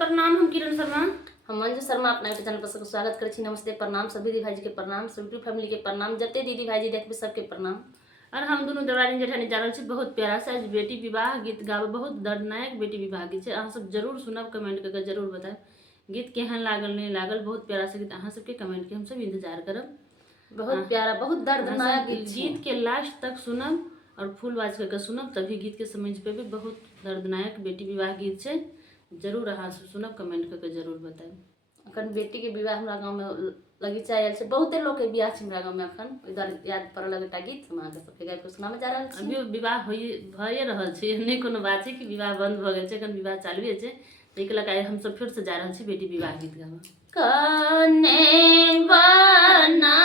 प्रणाम। हम किरण शर्मा, हम मंजू शर्मा अपना यूट्यूब चैनल पर सबको स्वागत करे छी। नमस्ते, प्रणाम सभी दीदी भाईजी के प्रणाम, सभी फैमिली के प्रणाम, जते दीदी भाईजी देखबे सबके प्रणाम। और हम दोनों देवरानी जेठानी जा रहल छी बहुत प्यारा से आज बेटी विवाह गीत गावे, बहुत दर्दनायक बेटी विवाह गीत छै। अहाँ सब जरूर सुनब, कमेंट करके जरूर बताएब गीत केहन लागल नहीं लागल। बहुत प्यारा से गीत, अहाँ सबके कमेंट के हम सब इंतजार करब। बहुत प्यारा, बहुत दर्दनायक गीत के लास्ट तक सुनब और फुल आवाज करके सुनब, तभी गीत के समझ पेबे। बहुत दर्दनायक बेटी विवाह गीत छै, जरूर अहाँ सब सुनब, कमेंट करके जरूर बताएब। अखन बेटी के विवाह हमरा गांव में लगीचा आयल छै, बहुते लोग के विवाह छै हमरा गांव में। अखन इधर याद पड़ल एकटा गीत हम अहाँ सबके गाबि के सुनामे जा रहल छी। अभी विवाह भए रहल छै, नहीं कोनो बात छै कि विवाह बंद भ गेल छै, अखन विवाह चालू छै। ताहि लए हम सब फिर से जा रहल छी बेटी विवाह गीत गाबे। कने बना